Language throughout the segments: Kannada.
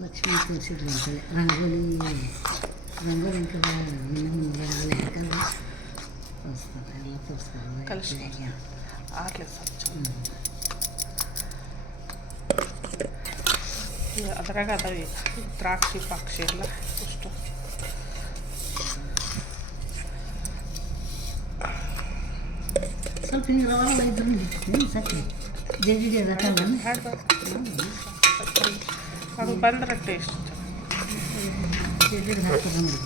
ಲಕ್ಷ್ಮಿ ತೋರಿಸಿದ್ರಂತೆ ರಂಗೋಲಿ ఇంకా ರಂಗೋಲಿ ಹಾಕಲ್ಲ ತೋರಿಸ್ತಾರೆ ಎಲ್ಲ ತೋರಿಸ್ತಾರೆ ಕಲಿಸ್ತಾರೆ ಆಗಲಿ ಅದ್ರಾಗ ಅದಾವೆ ದ್ರಾಕ್ಷಿ ಪಾಕ್ಷಿ ಎಲ್ಲ ಅಷ್ಟು ಸ್ವಲ್ಪ ಹಿಂಗೆ ರವಾಲ ಇದ್ರು ಸಕ್ಕರೆ ಜಡಿ ಅದಕ್ಕಲ್ಲ ಅದು ಬಂದ್ರೆ ಟೇಸ್ಟ್ ಜಡಿ ಹಾಕ್ತಾರೆ ನೋಡಿ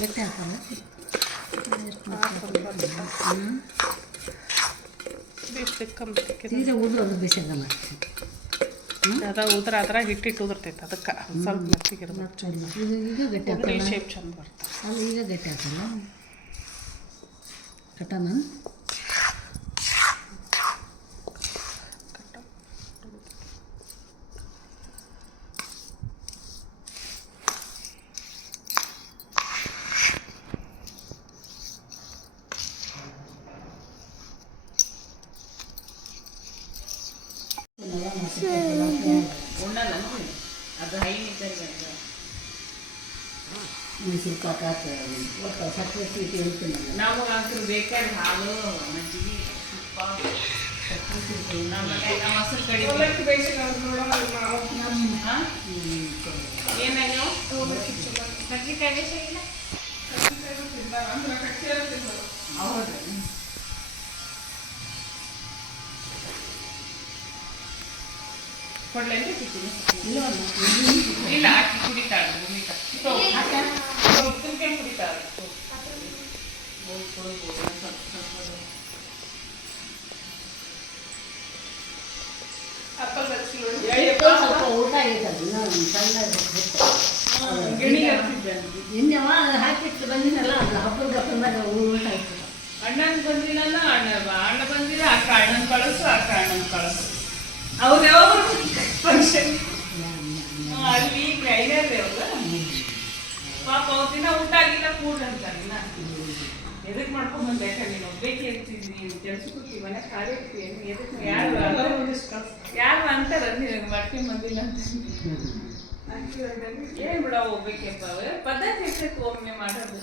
ಗಟ್ಟಿ ಹಾಕಲ್ಲ ತೀರ ಉದುರೋದು ಬೇಸಾಗಲ್ಲ ಅದ ಉದ್ರ ಅದ್ರಾಗ ಹಿಟ್ಟಿಟ್ಟು ಉದುರ್ತೈತೆ ಅದಕ್ಕೆ ಸ್ವಲ್ಪ ಮೆತ್ತಿಗಿರ್ಬೇಕು ಈಗ ಗಟ್ಟಿ ಹಾಕಲ್ಲ ಶೇಪ್ ಚಂದ ಬರ್ತದೆ ಅಲ್ಲ ಈಗ ಗಟ್ಟಿ ಹಾಕಲ್ಲ ಕಟನ ಮೈಸೂರು ಪಾಕ ಒಟ್ಟು ಸಕ್ಕರೆ ಸ್ವೀಟ್ ಹೇಳ್ತೀನಲ್ಲ ನಮಗಂತೂ ಬೇಕಾದ್ರೆ ಹಾಲು ಮಜ್ಜಿಗೆ ತುಪ್ಪ ಸಕ್ಕರೆ ಸ್ವೀಟ್ ನಮ್ಮ ಮನ್ಯಾಗ ಮೊಸರು ಕಡಿಮೆ ಏನಾಗ್ಯಾವ ಕಡ್ಲಿಕಾಯಿ ಇಲ್ಲ ಹೌದು ಕೊಡ್ಲೇನ್ರಿ ಚಿಕ್ಕಿ ಇಲ್ಲ ಆಕಿ ಕುಡಿತಾಳೆ ಭೂಮಿಕಾ ಉಪ್ಪಿನಕಾಯಿ ಕುಡಿತಾಳೆ ಸ್ವಲ್ಪ ಊಟ ಆಗೈತಲ್ಲ ಸಣ್ಣ ಇನ್ನವ ಹಾಕಿಟ್ಟು ಬಂದಿನಲ್ಲ ಅದು ಹಬ್ಬದ ಗಪ್ಪದಾಗ ಊಟ ಆಯ್ತು ಅಣ್ಣನ ಬಂದಿಲ್ಲ ಅಣ್ಣ ಬಂದಿಲ್ಲ ಅಕ್ಕ ಅಣ್ಣನ ಕಳಿಸು ಅಕ್ಕ ಅಣ್ಣನ ಕಳಿಸು ಅವ್ರು ಯಾವಾಗ ಫಂಕ್ಷನ್ ಅಲ್ಲಿ ಐದಾರೆ ಅವ್ರ ಪಾಪ ಅವ್ರ ದಿನ ಊಟ ಆಗಿಲ್ಲ ಕೂಡ ಅಂತಾನೆ ಎದಕ್ ಮಾಡ್ಕೊಂಡ್ ಬಂದ ನೀನು ಒಬ್ಬೇಕಿ ಇರ್ತಿದ್ವಿ ನೀನು ಕೆಲ್ಸಕ್ಕೆ ಮನೆ ಖಾಲಿ ಇರ್ತೀವಿ ಎದಕ್ ಯಾರು ಅಂತಾರ ನೀನು ಮಾಡ್ಕೊಂಡ್ ಬಂದಿಲ್ಲ ಅಂತ ಏನ್ ಬಿಡ ಹೋಗ್ಬೇಕಪ್ಪ ಪದ್ಧತಿ ಇರ್ತೈತಿ ಒಮ್ಮೆ ಮಾಡೋದು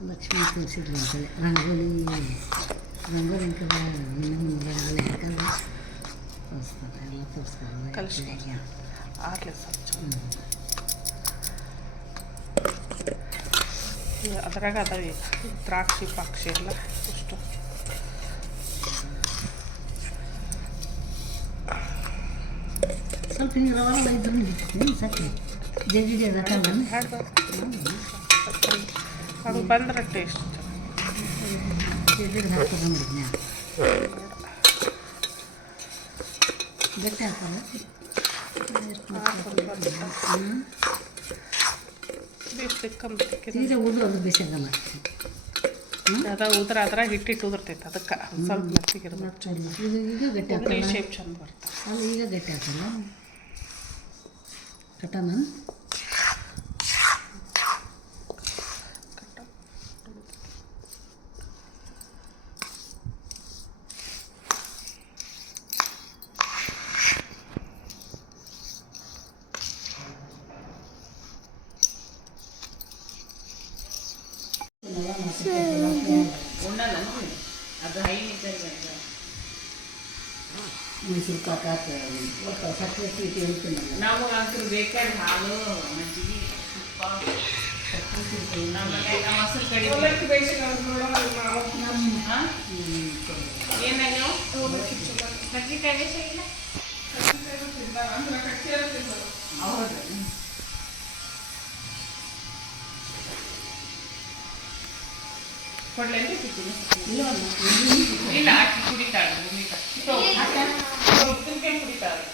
ಲಕ್ಷ್ಮೀ ತೋರಿಸಿದ್ರು ಅಂತೇಳಿ ರಂಗೋಲಿ ಅಂಕದ ಇನ್ನೊಂದು ರಂಗೋಲಿ ಹಾಕಲ್ಲ ತೋರಿಸ್ತಾರೆ ಎಲ್ಲ ತೋರಿಸ್ತಾರೆ ಕಲಿಸಿ ಆಗಲಿ ಅದ್ರಾಗ ಅದಾವೆ ದ್ರಾಕ್ಷಿ ಪಾಕ್ಷಿ ಎಲ್ಲ ಇಷ್ಟು ಸ್ವಲ್ಪ ಹಿಂಗೆ ರವಾರ ಇದ್ರು ಸಕ್ಕರೆ ಜಡಿ ಅದಕ್ಕಲ್ಲ ಅದು ಬಂದ್ರೆ ಟೇಸ್ಟ್ ಜಡಿ ಹಾಕ್ತಂದ್ರೆ ಗಟ್ಟಿ ಹಾಕಲ್ಲ ತೀರ ಉದುರೋದು ಬೇಸಾಗಲ್ಲ ಅದ ಅದ್ರಾಗ ಹಿಟ್ಟಿಟ್ಟು ಉದುರ್ತೈತೆ ಅದಕ್ಕೆ ಸ್ವಲ್ಪ ಮೆತ್ತಿಗಿರ್ಬೇಕು ಈಗ ಗಟ್ಟಿ ಹಾಕಲ್ಲ ಶೇಪ್ ಚಂದ ಬರ್ತದೆ ಅಲ್ಲಿ ಈಗ ಗಟ್ಟಿ ಹಾಕಲ್ಲ ಕಟನ ಅದು ಹೈನಿದ್ದರೆ ಮೈಸೂರು ಪಾಕ ಒಟ್ಟು ಸಕ್ಕರೆ ಸ್ವೀಟ್ ಹೇಳ್ತೀನಲ್ಲ ನಮಗಂತೂ ಬೇಕಾದ್ರೆ ಹಾಲು ಮಜ್ಜಿಗೆ ತುಪ್ಪ ಸಕ್ಕರೆ ಸ್ವೀಟ್ ನಮ್ಮ ಮನ್ಯಾಗ ಮೊಸರು ಕಡಿಮೆ ಏನಾಗ್ಯಾವ ಕಡ್ಲಿಕಾಯಿ ಇಲ್ಲ ಹೌದು ಕೊಡ್ಲೇನ್ರಿ ಚಿಕ್ಕಿ ಇಲ್ಲ ಆಕಿ ಕುಡಿತಾಳೆ ಭೂಮಿಕಾ ಉಪ್ಪಿನಕಾಯಿ ಕುಡಿತಾಳೆ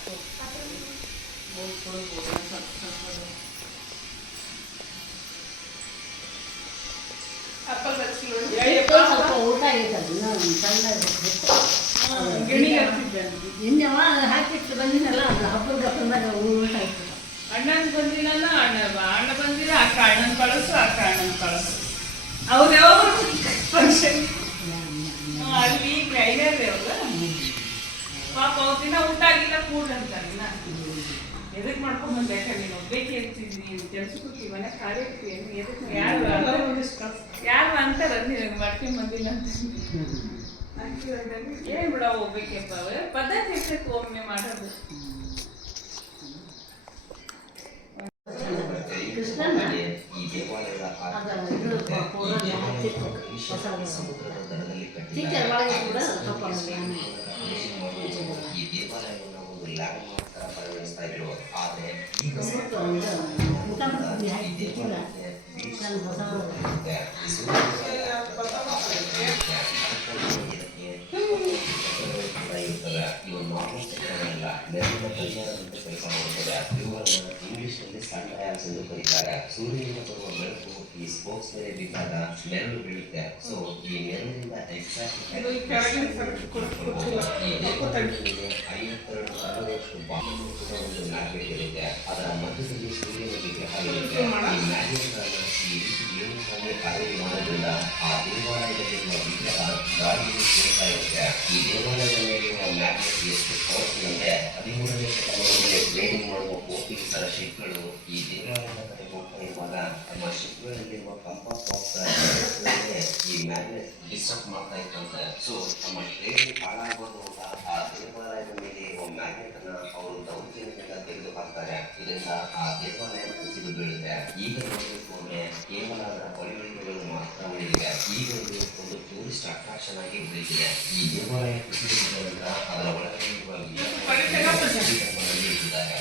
ಸ್ವಲ್ಪ ಊಟ ಆಗೈತಲ್ಲ ಸಣ್ಣ ಇನ್ನವ ಹಾಕಿಟ್ಟು ಬಂದಿನಲ್ಲ ಅದು ಹಬ್ಬದ ಗಪ್ಪದಾಗ ಊಟ ಆಯ್ತು ಅಣ್ಣನ ಬಂದಿಲ್ಲ ಅಣ್ಣ ಬಂದಿಲ್ಲ ಅಕ್ಕ ಅಣ್ಣನ ಕಳಿಸು ಅಕ್ಕ ಅಣ್ಣನ ಕಳಿಸು ಅವ್ರು ಯಾವಾಗ ಫಂಕ್ಷನ್ ಅಲ್ಲಿ ಐದಾರೆ ಅವ್ರ ಪಾಪ ಅವ್ರ ದಿನ ಊಟ ಆಗಿಲ್ಲ ಕೂಡ ಅಂತಾನೆ ಎದಕ್ ಮಾಡ್ಕೊಂಡ್ ಬಂದ ನೀನು ಒಬ್ಬೇಕಿ ಇರ್ತಿದ್ವಿ ನೀನು ಕೆಲ್ಸಕ್ಕೆ ಮನೆ ಖಾಲಿ ಇರ್ತೀವಿ ಎದಕ್ ಯಾರು ಅಂತಾರ ನೀನು ಮಾಡ್ಕೊಂಡ್ ಬಂದಿಲ್ಲ ಅಂತ ಏನ್ ಬಿಡ ಹೋಗ್ಬೇಕಪ್ಪ ಪದ್ಧತಿ ಇರ್ತೈತಿ ಒಮ್ಮೆ ಮಾಡೋದು ಕೃಷ್ಣನ ಟೀಚರ್ ಒಳಗೆ ಕೂಡ ಊಟ ಮಾಡ್ತೀವಿ ಹಾಕಿಲ್ಲ ನಾನು ಹೊಸ ಇಂಗ್ಲಿಷ್ನಲ್ಲಿ ಸನ್ ಡಯಾನ್ಸ್ ಎಂದು ಕರೀತಾರೆ. ಸೂರ್ಯನಿಂದ ಬರುವ ಬೆಳಕು ಈ ಸ್ಪೋಕ್ಸ್ ಮೇಲೆ ಬಿದ್ದಾಗ ನೆರಳು ಬೀಳುತ್ತೆ. ಸೊ ಈ ನೆರಳಿನಿಂದ ಎಕ್ಸಾಕ್ಟ್ ಇದು ಈ ಕೆಳಗಿನ ಸರಕು ಕೊಟ್ಟಿಲ್ಲ. ಈ ದೇಹದ ಮೇಲೆ 52 ಅರವಷ್ಟು ಬಾಂಬು ಕೂಡ ಒಂದು ಮ್ಯಾಗ್ನೆಟ್ ಇರುತ್ತೆ. ಅದರ ಮಧ್ಯದಲ್ಲಿ ಸೂರ್ಯನ ವಿಗ್ರಹ ಇರುತ್ತೆ. ಈ ಮ್ಯಾಗ್ನೆಟ್ಗಳನ್ನು ಈ ರೀತಿ ದೇವಸ್ಥಾನ ಅರೇಂಜ್ ಮಾಡೋದ್ರಿಂದ ಆ ದೇವಾಲಯದಲ್ಲಿರುವ ವಿಗ್ರಹ ಗಾಳಿಯಲ್ಲಿ ತೇಲ್ತಾ ಇರುತ್ತೆ. ಈ ದೇವಾಲಯದ ಮೇಲಿರುವ ಮ್ಯಾಗ್ನೆಟ್ ಎಷ್ಟು ಪವರ್ಫುಲ್ ಅಂದ್ರೆ 13ನೇ ಶತಮಾನದಲ್ಲಿ ಟ್ರೈನಿಂಗ್ ಮಾಡುವ ಪೋರ್ಚುಗೀಸರ ಶಿಪ್ಗಳು ಈ ದೇವಾಲಯದ ಕಡೆ ಹೋಗ್ತಾ ಇರುವಾಗ ನಮ್ಮ ಶಿಪ್ಗಳಲ್ಲಿರುವ ಕಂಪಾಸ್ ಈ ಮ್ಯಾಗ್ನೆಟ್ ಡಿಸ್ಟರ್ಬ್ ಮಾಡ್ತಾ ಇತ್ತಂತೆ. ಸೊ ನಮ್ಮ ಟ್ರೈನಿಂಗ್ ಹಾಳಾಗೋದು ಅಂತ ಆ ದೇವಾಲಯದ ಮೇಲೆ ಇರುವ ಮ್ಯಾಗ್ನೆಟ್ ಅನ್ನ ಅವರು ದೌರ್ಜನ್ಯದಿಂದ ತೆಗೆದು ಹಾಕ್ತಾರೆ. ಇದರಿಂದ ಆ ದೇವಾಲಯ ಕುಸಿದು ಬೀಳುತ್ತೆ. ಈಗ ನೋಡಬೇಕು ಅಂದ್ರೆ ಕೇವಲ ಅದರ ಪರಿಮಿತಿಗಳು ಮಾತ್ರ ಉಳಿದಿದೆ. ಈಗ ಇದು ಒಂದು ಟೂರಿಸ್ಟ್ ಅಟ್ರಾಕ್ಷನ್ ಆಗಿ ಉಳಿದಿದೆ. ಈ ದೇವಾಲಯ ಕುಸಿದು ಬಿದ್ದ ನಂತರ ಅದರ ಒಳಗಡೆ ಇರುವ ಇಟ್ಟಿದ್ದಾರೆ.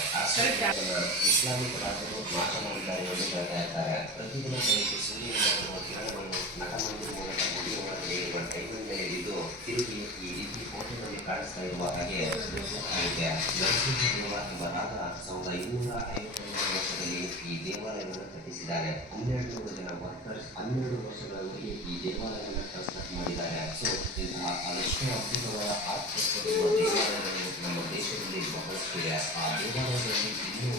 ಇಸ್ಲಾಮಿಕ್ ರಾಜರು ನಾಶ ಮಾಡಿದ್ದಾರೆ ಎಂದು ಹೇಳ್ತಾ ಇದ್ದಾರೆ. ಪ್ರತಿದಿನ ಬೆಳಗ್ಗೆ ಸೂರ್ಯನಿರುವ ಕಿರಣಗಳು ನಟಮಂದಿರ ಮೂಲಕ ಗುಡಿ ಒಳಗಡೆ ಇರುವ ಟೈಮಲ್ ಮೇಲೆ ಇದ್ದು ತಿರುಗಿ ಈ ರೀತಿ ಫೋಟೋದಲ್ಲಿ ಕಾಣಿಸ್ತಾ ಇರುವ ಹಾಗೆ ಆಗಿದೆ. ನರಸಿಂಹ ಎಂಬ ರಾಗ 1251 ವರ್ಷದಲ್ಲಿ ಈ ದೇವಾಲಯವನ್ನು ಕಟ್ಟಿಸಿದ್ದಾರೆ. 1200 ಜನ ವರ್ಕರ್ಸ್ 12 ವರ್ಷಗಳವರೆಗೆ ಈ ದೇವಾಲಯವನ್ನು ಕನ್ಸ್ಟ್ರಕ್ಟ್ ಮಾಡಿದ್ದಾರೆ. ಸೊ ಇಂತಹ ಅದೆಷ್ಟೋ ಅದ್ಭುತವಾದ ಆರ್ಕಿಟೆಕ್ಚರ್ ಇರುವ ದೇವಾಲಯಗಳು ನಮ್ಮ ದೇಶದಲ್ಲಿ ಬಹಳಷ್ಟು ಇದೆ. ಆ ದೇವಾಲಯದಲ್ಲಿ ಇನ್ನೂ